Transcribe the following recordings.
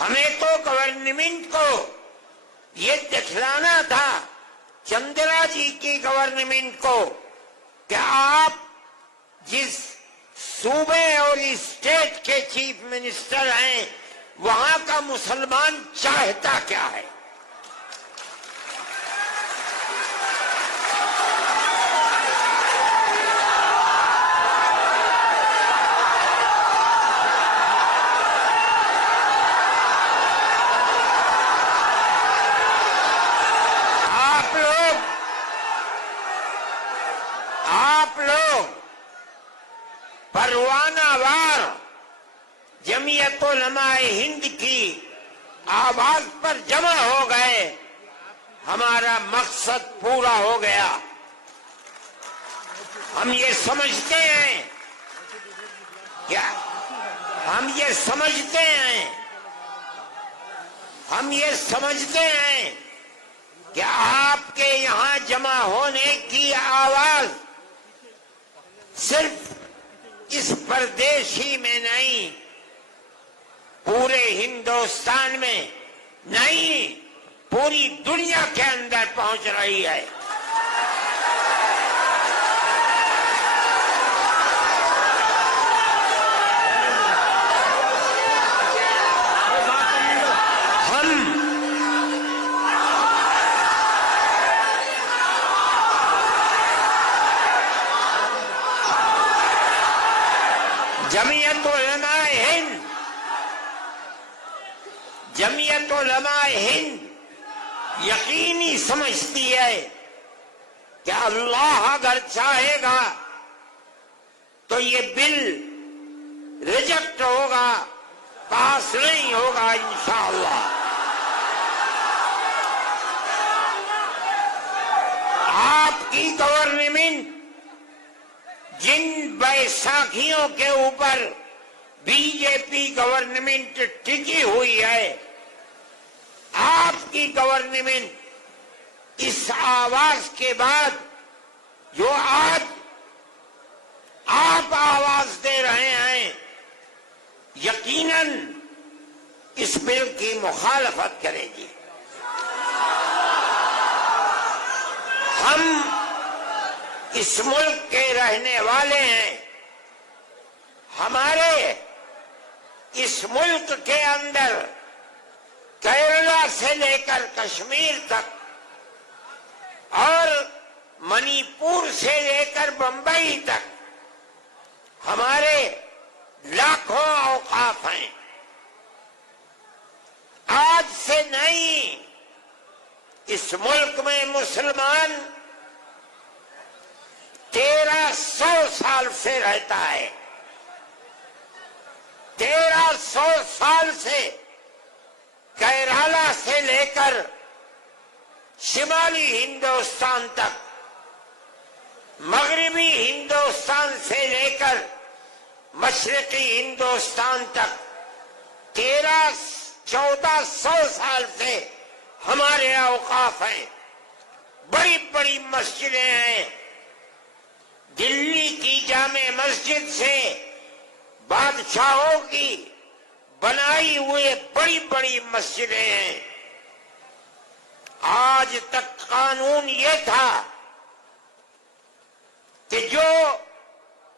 ہمیں تو گورنمنٹ کو یہ دکھلانا تھا، چندرا جی کی گورنمنٹ کو، کہ آپ جس صوبے اور اسٹیٹ کے چیف منسٹر ہیں وہاں کا مسلمان چاہتا کیا ہے۔ آپ لوگ پروانہ وار جمعیت علماء ہند کی آواز پر جمع ہو گئے، ہمارا مقصد پورا ہو گیا۔ ہم یہ سمجھتے ہیں کیا ہم یہ سمجھتے ہیں کہ آپ کے یہاں جمع ہونے کی آواز صرف اس پردیش ہی میں نہیں، پورے ہندوستان میں نہیں، پوری دنیا کے اندر پہنچ رہی ہے۔ جمعیت علماء ہند یقینی سمجھتی ہے کہ اللہ اگر چاہے گا تو یہ بل ریجیکٹ ہوگا، پاس نہیں ہوگا انشاءاللہ۔ آپ کی گورنمنٹ جن بیساکھیوں کے اوپر بی جے پی گورنمنٹ ٹکی ہوئی ہے، آپ کی گورنمنٹ اس آواز کے بعد جو آج آپ آواز دے رہے ہیں، یقیناً اس بل کی مخالفت کرے گی۔ ہم اس ملک کے رہنے والے ہیں، ہمارے اس ملک کے اندر کیرلا سے لے کر کشمیر تک اور منی پور سے لے کر بمبئی تک ہمارے لاکھوں اوقاف ہیں۔ آج سے نہیں، اس ملک میں مسلمان 1300 سال سے رہتا ہے۔ 1300 سال سے کیرالہ سے لے کر شمالی ہندوستان تک، مغربی ہندوستان سے لے کر مشرقی ہندوستان تک 1400 سال سے ہمارے اوقاف ہیں۔ بڑی بڑی مسجدیں ہیں، دلی کی جامع مسجد سے بادشاہوں کی بنائی ہوئے بڑی بڑی مسجدیں ہیں۔ آج تک قانون یہ تھا کہ جو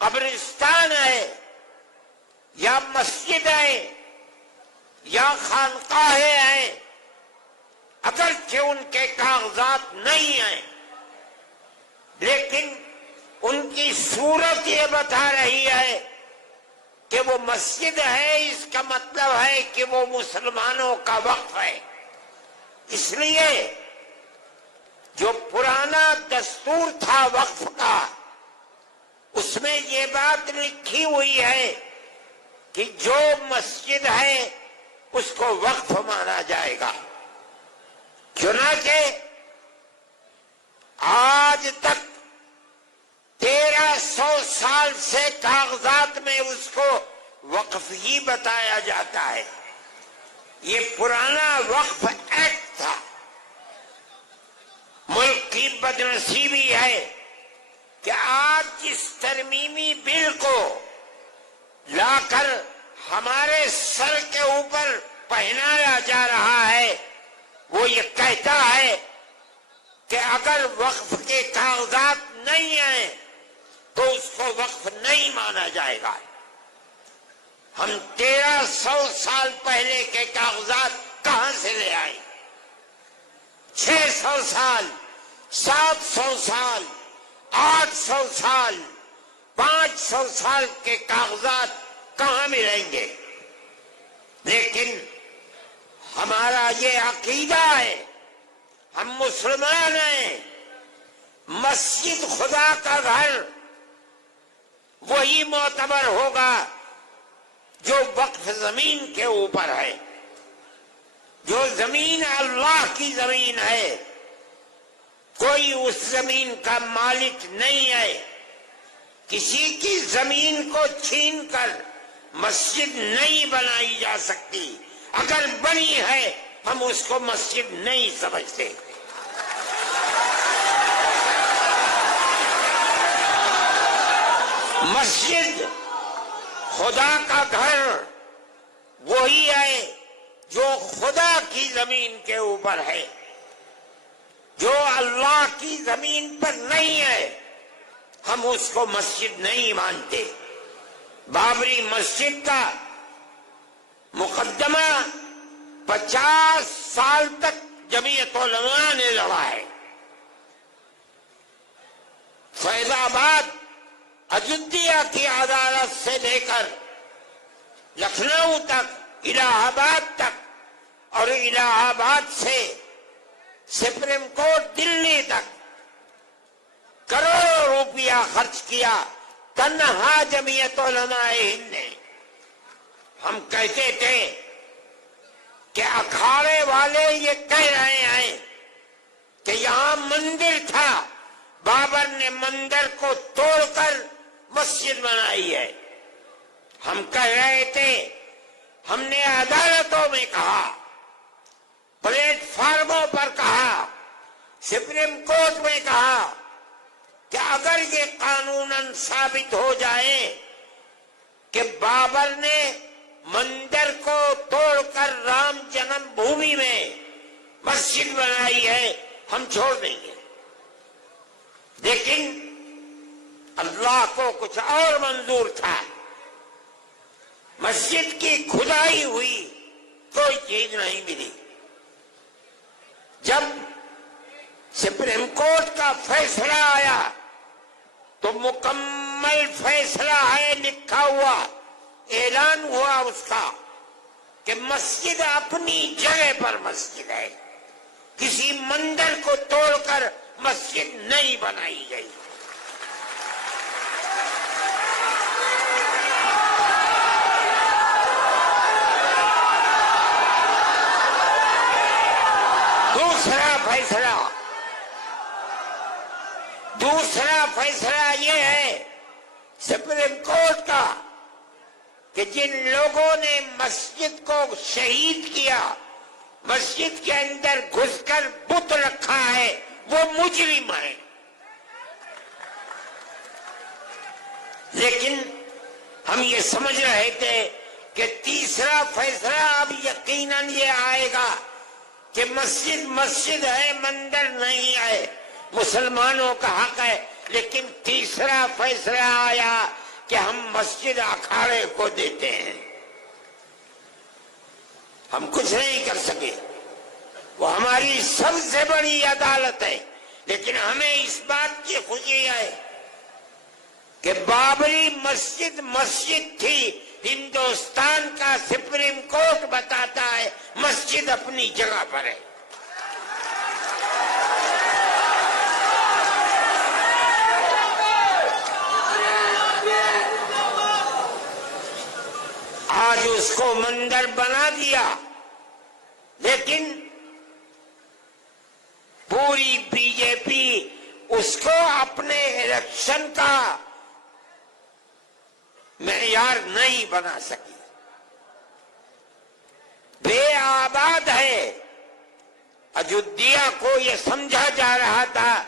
قبرستان ہے یا مسجد ہے یا خانقاہیں ہیں، اگرچہ ان کے کاغذات نہیں ہیں، لیکن ان کی صورت یہ بتا رہی ہے کہ وہ مسجد ہے، اس کا مطلب ہے کہ وہ مسلمانوں کا وقف ہے۔ اس لیے جو پرانا دستور تھا وقف کا، اس میں یہ بات لکھی ہوئی ہے کہ جو مسجد ہے اس کو وقف مانا جائے گا۔ چنانچہ آج تک 1300 سال سے کاغذات میں اس کو وقف ہی بتایا جاتا ہے۔ یہ پرانا وقف ایکٹ تھا۔ ملک کی بدنصیبی ہے کہ آج جس ترمیمی بل کو لا کر ہمارے سر کے اوپر پہنایا جا رہا ہے وہ یہ کہتا ہے کہ اگر وقف کے کاغذات نہیں ہیں تو اس کو وقف نہیں مانا جائے گا۔ ہم 1300 سال پہلے کے کاغذات کہاں سے لے آئے؟ 600 سال، 700 سال، 800 سال، 500 سال کے کاغذات کہاں ملیں گے؟ لیکن ہمارا یہ عقیدہ ہے، ہم مسلمان ہیں، مسجد خدا کا گھر وہی معتبر ہوگا جو وقف زمین کے اوپر ہے۔ جو زمین اللہ کی زمین ہے، کوئی اس زمین کا مالک نہیں ہے۔ کسی کی زمین کو چھین کر مسجد نہیں بنائی جا سکتی، اگر بنی ہے ہم اس کو مسجد نہیں سمجھتے۔ مسجد خدا کا گھر وہی ہے جو خدا کی زمین کے اوپر ہے۔ جو اللہ کی زمین پر نہیں ہے ہم اس کو مسجد نہیں مانتے۔ بابری مسجد کا مقدمہ 50 سال تک جمعیت علماء نے لڑا ہے۔ فیض آباد اجودھیا کی عدالت سے لے کر لکھنؤ تک، الہ آباد تک، اور الہ آباد سے سپریم کورٹ دلی تک کروڑوں روپیہ خرچ کیا تنہا جمعیت علماء ہند نے۔ ہم کہتے تھے کہ اکھاڑے والے یہ کہہ رہے ہیں کہ یہاں مندر تھا، بابر نے مندر کو توڑ کر مسجد بنائی ہے۔ ہم کہہ رہے تھے، ہم نے عدالتوں میں کہا، پلیٹ فارموں پر کہا، سپریم کورٹ میں کہا کہ اگر یہ قانوناً ثابت ہو جائے کہ بابر نے مندر کو توڑ کر رام جنم بھومی میں مسجد بنائی ہے، ہم چھوڑ دیں گے۔ لیکن اللہ کو کچھ اور منظور تھا۔ مسجد کی کھدائی ہوئی کوئی چیز نہیں ملی۔ جب سپریم کورٹ کا فیصلہ آیا تو مکمل فیصلہ ہے، لکھا ہوا، اعلان ہوا اس کا کہ مسجد اپنی جگہ پر مسجد ہے، کسی مندر کو توڑ کر مسجد نہیں بنائی گئی۔ دوسرا فیصلہ یہ ہے سپریم کورٹ کا کہ جن لوگوں نے مسجد کو شہید کیا، مسجد کے اندر گھس کر بت رکھا ہے، وہ مجرم ہے۔ لیکن ہم یہ سمجھ رہے تھے کہ تیسرا فیصلہ اب یقیناً یہ آئے گا کہ مسجد مسجد ہے، مندر نہیں ہے، مسلمانوں کا حق ہے۔ لیکن تیسرا فیصلہ آیا کہ ہم مسجد اکھاڑے کو دیتے ہیں۔ ہم کچھ نہیں کر سکے، وہ ہماری سب سے بڑی عدالت ہے، لیکن ہمیں اس بات کی خوشی ہے کہ بابری مسجد مسجد تھی۔ ہندوستان کا سپریم کورٹ بتاتا ہے مسجد اپنی جگہ پر ہے۔ آج اس کو مندر بنا دیا، لیکن پوری بی جے پی اس کو اپنے الیکشن کا معیار نہیں بنا سکی۔ بے آباد ہے۔ اجودھیا کو یہ سمجھا جا رہا تھا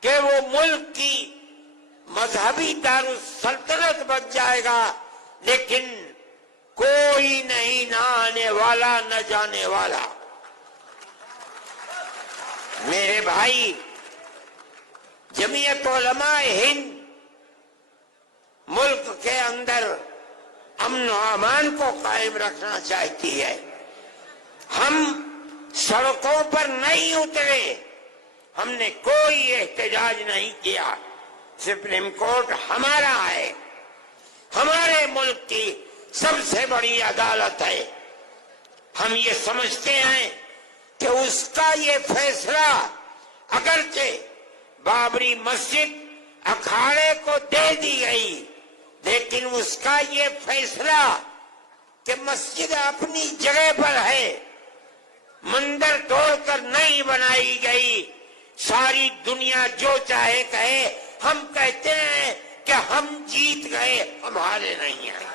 کہ وہ ملک کی مذہبی دارالسلطنت بن جائے گا، لیکن کوئی نہیں، نہ آنے والا نہ جانے والا۔ میرے بھائی، جمعیت علماء ہند ملک کے اندر امن و امان کو قائم رکھنا چاہتی ہے۔ ہم سڑکوں پر نہیں اترے، ہم نے کوئی احتجاج نہیں کیا۔ سپریم کورٹ ہمارا ہے، ہمارے ملک کی سب سے بڑی عدالت ہے۔ ہم یہ سمجھتے ہیں کہ اس کا یہ فیصلہ اگرچہ بابری مسجد اکھاڑے کو دے دی گئی، لیکن اس کا یہ فیصلہ کہ مسجد اپنی جگہ پر ہے، مندر توڑ کر نہیں بنائی گئی، ساری دنیا جو چاہے کہے، ہم کہتے ہیں کہ ہم جیت گئے، ہمارے نہیں ہیں۔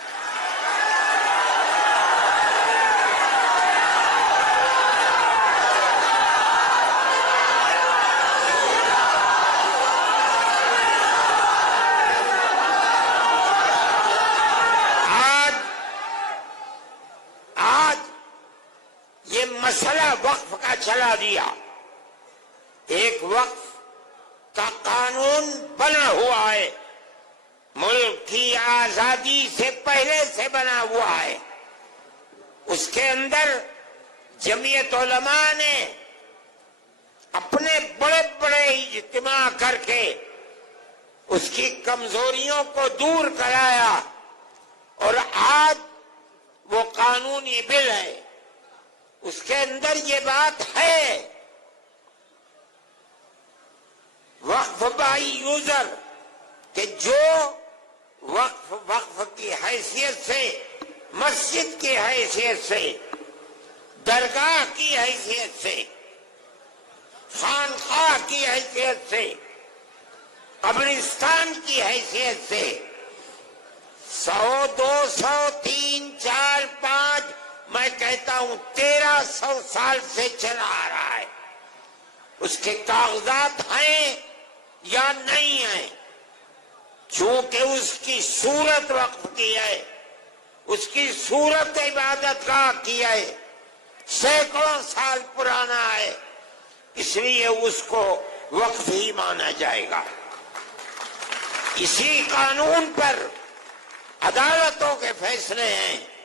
یہ مسئلہ وقف کا چلا دیا، ایک وقف کا قانون بنا ہوا ہے، ملک کی آزادی سے پہلے سے بنا ہوا ہے۔ اس کے اندر جمعیت علماء نے اپنے بڑے بڑے اجتماع کر کے اس کی کمزوریوں کو دور کرایا، اور آج وہ قانونی بل ہے، اس کے اندر یہ بات ہے وقف بائی یوزر، کہ جو وقف کی حیثیت سے، مسجد کی حیثیت سے، درگاہ کی حیثیت سے، خانقاہ کی حیثیت سے، قبرستان کی حیثیت سے 100، 200، 3، 4، 5، میں کہتا ہوں 1300 سال سے چلا آ رہا ہے، اس کے کاغذات ہیں یا نہیں ہیں، چونکہ اس کی صورت وقف کی ہے، اس کی صورت عبادت گاہ کی ہے، سینکڑوں سال پرانا ہے، اس لیے اس کو وقف ہی مانا جائے گا۔ اسی قانون پر عدالتوں کے فیصلے ہیں۔